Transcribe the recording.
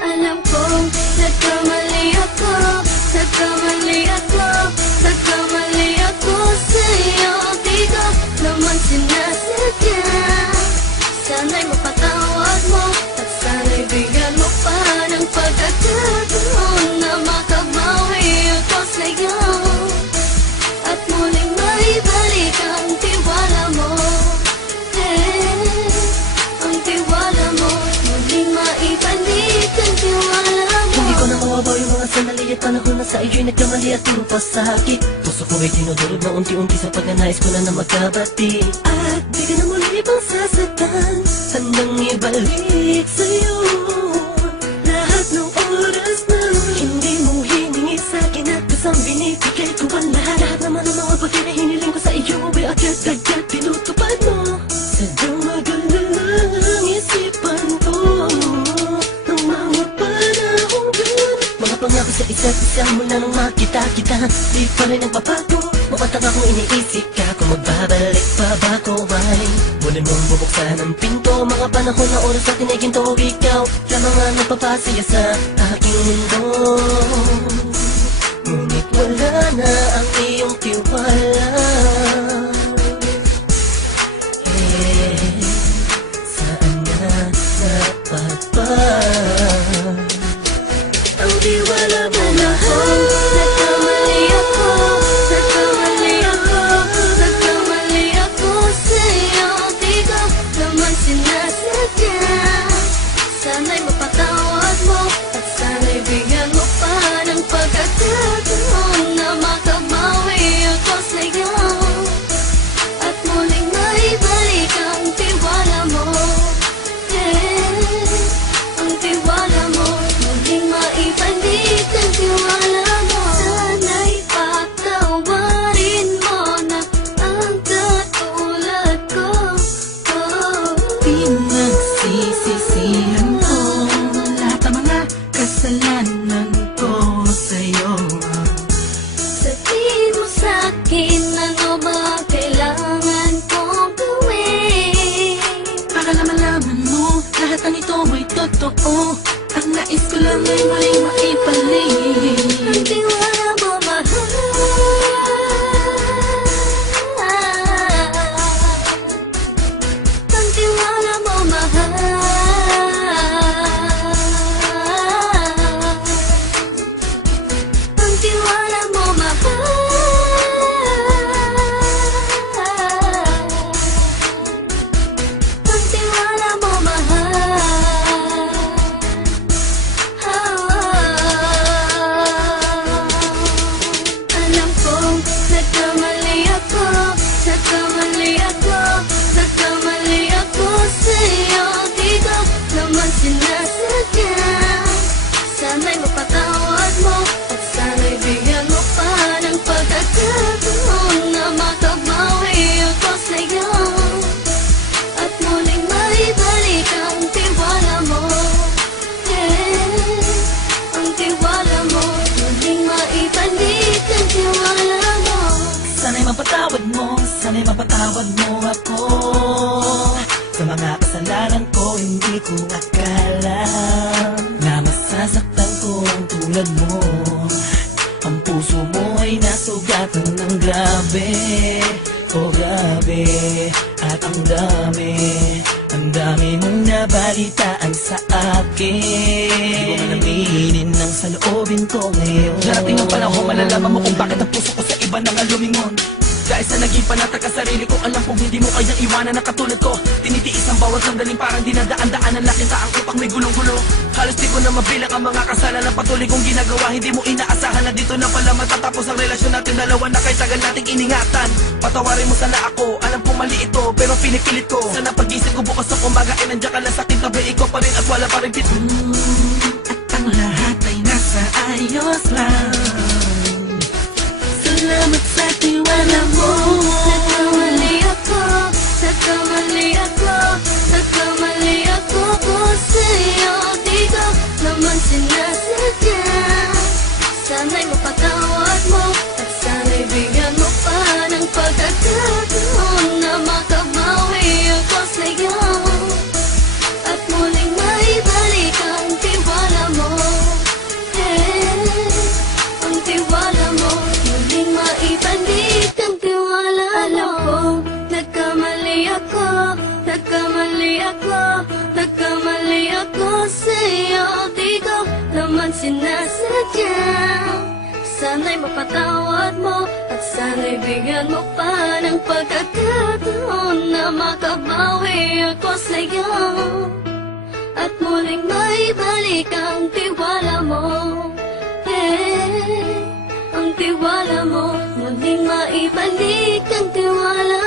Alam kong nagkamali ako, nagkamali ako, nagkamali ako sa'yo. Di ko naman sinasadya. Sana'y mapatawad mo at sana'y bigyan mo pa ng pagkakataon na makabawi ako sa'yo at muling maibalik ang tiwala mo. Ang tiwala mo, muling maibalik ang tiwala mo. Hindi ko na mawabaw yung mga sandali at panahon na sa iyo'y nagkamali at puro pasakit. Puso ko ay tinudurog na unti-unti sa pagkanais ko na magkabati. At di ka na muli pang sasaktan, handang ibalik sa'yo lahat ng oras na hindi mo hiningi sa'kin at kasang binibigay ko ang lahat. Lahat naman ng mga bagay na hiniling ko sa iyo ay agad-agad tinutupad mo. Sadyang magalang isipan ko ng mga panahong yun. Mga pangako sa isa't isa mula nung makita kita, di pa rin nagbabago. Mapatang akong iniisip ka kung magbabalik pa ba ko ay muli mong bubuksan ang pinto. Mga panahon na oras na tiniginto, ikaw lamang ang nagpapasaya sa aking mundo. Ngunit wala na ang iyong tiwala. Saan na napagpag ang tiwala mo mahal? Nagkamali ako, nagkamali ako, nagkamali ako sa'yo. Di ko naman sinasadya. Sana'y mapatawad mo at sana'y bigyan mo pa ng pagkakataon na makabawi ako sa'yo at muling maibalik ang tiwala mo. Ang tiwala mo, muling maibalik ang tiwala mo. Sana'y patawarin mo na ang katulad ko. Pinagsisisihan ko lahat ng mga kasalanan ko sa'yo. Sabihin mo sa'kin ano ba kailangan kong gawin Para malaman mo lahat ng ito ay totoo. Ang nais ko lang ay muling maibalik ang tiwala mo, mahal. Ang tiwala mo, mahal. Ang tiwala mo, mahal. Ang tiwala mo, mahal. Alam kong nagkamali ako, nagkamali ako, nagkamali ako sa'yo. Di ko naman sinasadya. Sana'y mapatawad mo at sana'y bigyan mo pa ng pagkakataon na makabawi ako sa'yo at muling maibalik ang tiwala mo. Ang tiwala mo, muling maibalik ang tiwala mo. Sana'y mapatawad mo, sana'y mapatawad mo ako sa mga kasalanan ko. Hindi ko akala na masasaktan ko ang tulad mo. Ang puso mo ay nasugatan ng grabe, oh grabe. At ang dami mong nabalitaan sa akin. Di ko man aminin ang saloobin ko ngayon. Darating ang panahon, malalaman mo kung bakit ang puso ko sa iba nang lumingon. Dahil sa naging panatag ka sarili ko, alam kong hindi mo kayang iwanan na katulad ko. Tinitiis ang bawat sandaling parang dinadaan-daan ang lakita ang utak may gulong-gulo. Halos di ko na mabilang ang mga kasalanan patuloy kong ginagawa. Hindi mo inaasahan na dito na pala matatapos ang relasyon natin dalawa na kahit tagal nating iningatan. Patawarin mo sana ako, alam kong mali ito pero pinipilit ko. Sana pag-isip ko bukas ng kumbaga ay nandiyan ka lang sa aking tabi. Ikaw pa rin at wala pa rin at ang lahat ay nasa ayos lang. Salamat sa tiwala mo. Nagkamali ako, nagkamali ako, nagkamali ako sa'yo. Di ko naman sinasadya. Sana'y mapatawad mo at sana'y bigyan mo pa ng pagkakataon na makabawi ako sa'yo at muling maibalik ang tiwala mo. naman sinasadya. Sana'y mapatawad mo at sana'y bigyan mo pa ng pagkakataon na makabawi ako sa'yo at muling maibalik ang tiwala mo. Ang tiwala mo, muling maibalik ang tiwala